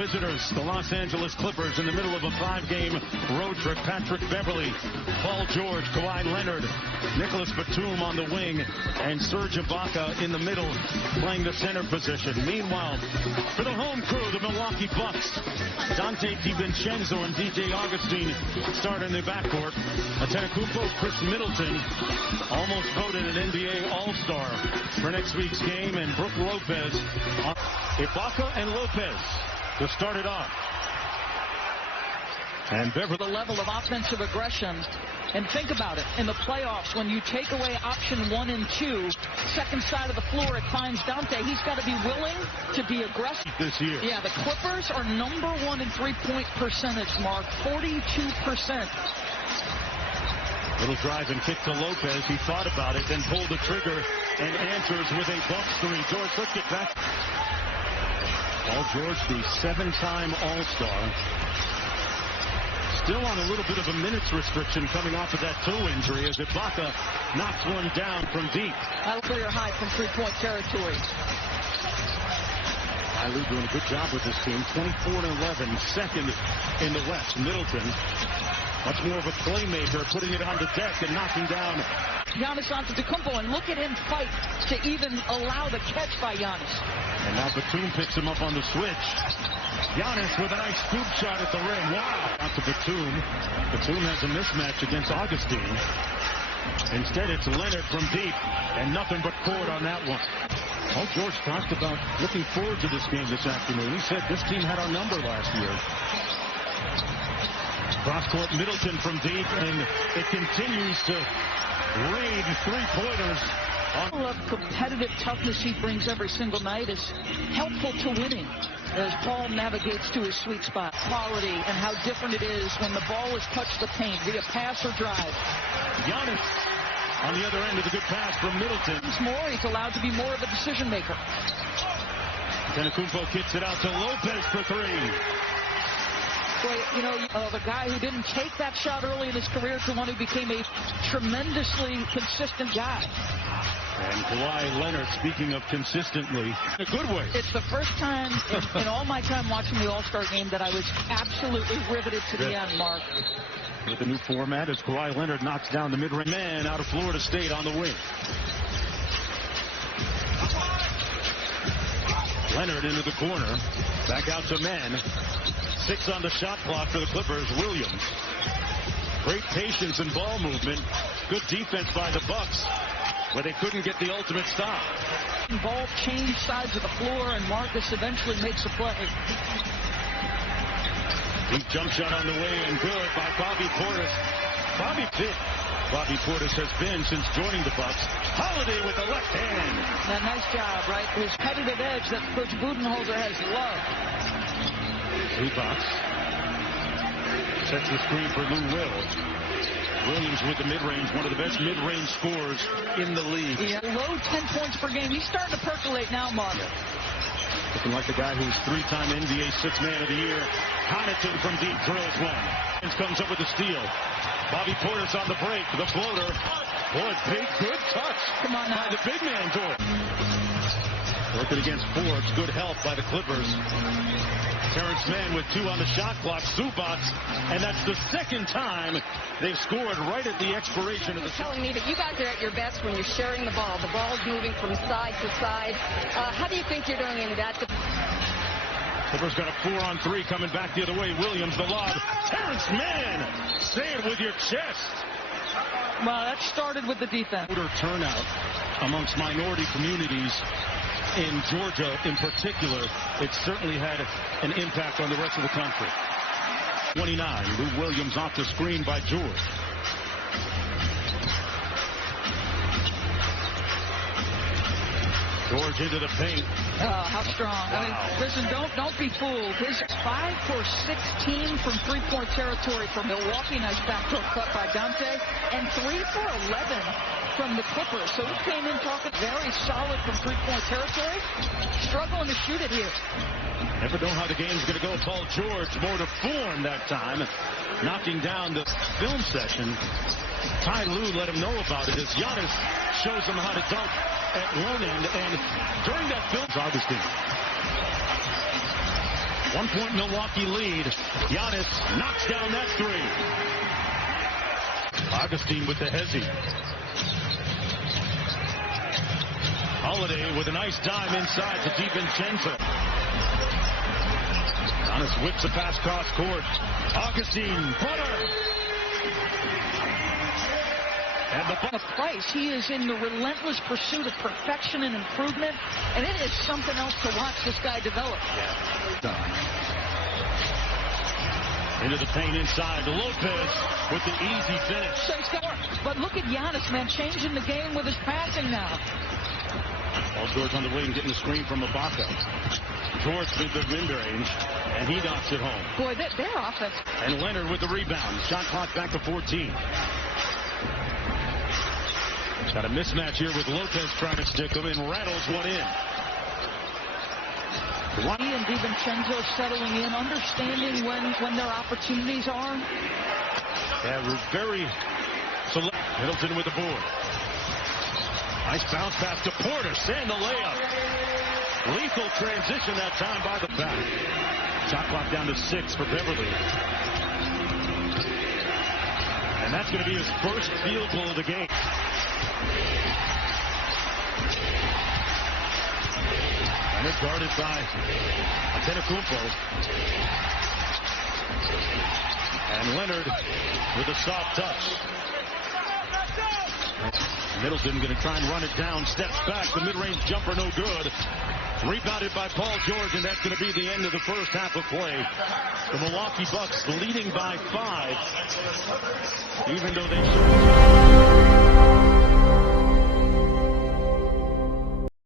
Visitors, the Los Angeles Clippers, in the middle of a 5-game road trip. Patrick Beverley, Paul George, Kawhi Leonard, Nicholas Batum on the wing, and Serge Ibaka in the middle playing the center position. Meanwhile, for the home crew, the Milwaukee Bucks, Dante DiVincenzo and DJ Augustine start in the backcourt. Antetokounmpo, Chris Middleton, almost voted an NBA All-Star for next week's game, and Brook Lopez, Ibaka and Lopez to start it off. And Beverley. The level of offensive aggression. And think about it. In the playoffs, when you take away option 1 and 2, second side of the floor, it finds Dante. He's got to be willing to be aggressive. This year. Yeah, the Clippers are number 1 in three-point percentage, Mark. 42%. Little drive and kick to Lopez. He thought about it, then pulled the trigger and answers with a Bucks three. George, let's get back. Paul George, the 7-time All-Star. Still on a little bit of a minutes restriction coming off of that toe injury as Ibaka knocks one down from deep. That'll clear high from three-point territory. Lou doing a good job with this team. 24-11, second in the West. Middleton, much more of a playmaker, putting it on the deck and knocking down Giannis Antetokounmpo, and look at him fight to even allow the catch by Giannis. And now Batum picks him up on the switch. Giannis with a nice scoop shot at the rim. Wow. Out to Batum. Batum has a mismatch against Augustine. Instead, it's Leonard from deep, and nothing but court on that one. Paul George talked about looking forward to this game this afternoon. He said this team had our number last year. Cross-court Middleton from deep, and it continues to rain three-pointers. Of competitive toughness he brings every single night is helpful to winning as Paul navigates to his sweet spot. Quality and how different it is when the ball has touched the paint via pass or drive. Giannis on the other end of the good pass from Middleton. He's allowed to be more of a decision maker. Antetokounmpo kicks it out to Lopez for three. Boy, you know, the guy who didn't take that shot early in his career to one who became a tremendously consistent guy. And Kawhi Leonard, speaking of consistently, in a good way. It's the first time in all my time watching the All-Star game that I was absolutely riveted to the end, Mark. With the new format, as Kawhi Leonard knocks down the mid-range man out of Florida State on the wing. Leonard into the corner. Back out to man. 6 on the shot clock for the Clippers. Williams. Great patience and ball movement. Good defense by the Bucks, but they couldn't get the ultimate stop. Ball changed sides of the floor, and Marcus eventually makes a play. Deep jump shot on the way, and good by Bobby Portis. Bobby Portis has been since joining the Bucks. Holiday with the left hand. Now, nice job, right? His competitive edge that Coach Budenholzer has loved. Zubac sets the screen for Lou Will. Williams with the mid-range, one of the best mid-range scorers in the league. Yeah, low 10 points per game. He's starting to percolate now, Mark. Yeah. Looking like the guy who's 3-time NBA Sixth Man of the Year. Connaughton from deep drills one. And comes up with the steal. Bobby Portis on the break. The floater. Boy, big, good touch. Come on now. By the big man, George. Working against Forbes. Good help by the Clippers. Terrence Mann with 2 on the shot clock. Zubac. And that's the second time they've scored right at the expiration of the... Telling me that you guys are at your best when you're sharing the ball. The ball's moving from side to side. How do you think you're doing in that? Clippers got a 4-on-3 coming back the other way. Williams, the lob. Terrence Mann! Say it with your chest. Well, that started with the defense. Turnout amongst minority communities in Georgia in particular. It certainly had an impact on the rest of the country. 29, Lou Williams off the screen by George. George into the paint. Oh, how strong. Wow. I mean, listen, don't be fooled. His 5 for 16 from three-point territory for Milwaukee. Nice backdoor cut by Dante. And 3 for 11 from the Clippers. So he came in talking very solid from three-point territory. Struggling to shoot it here. Never know how the game's going to go. Paul George more to form that time. Knocking down the film session. Ty Lue let him know about it as Giannis shows him how to dunk at one end, and during that film, Augustine. 1 point Milwaukee lead. Giannis knocks down that three. Augustine with the hezzy. Holiday with a nice dime inside to DiVincenzo. Giannis whips a pass cross court. Augustine, butter. And the Price, he is in the relentless pursuit of perfection and improvement, and it is something else to watch this guy develop. Into the paint inside. Lopez with the easy finish. But look at Giannis, man, changing the game with his passing now. Paul George on the wing, getting the screen from Ibaka. George with the mid-range, and he knocks it home. Boy, their offense. And Leonard with the rebound. Shot clock back to 14. Got a mismatch here with Lopez trying to stick him, and rattles one in. He and DiVincenzo settling in, understanding when their opportunities are. Yeah, very select. Middleton with the board. Nice bounce pass to Portis, and the layup. Lethal transition that time by the back. Shot clock down to 6 for Beverly. And that's going to be his first field goal of the game. And it's guarded by Antetokounmpo. And Leonard with a soft touch. Middleton going to try and run it down. Steps back. The mid-range jumper no good. Rebounded by Paul George, and that's going to be the end of the first half of play. The Milwaukee Bucks leading by 5, even though they...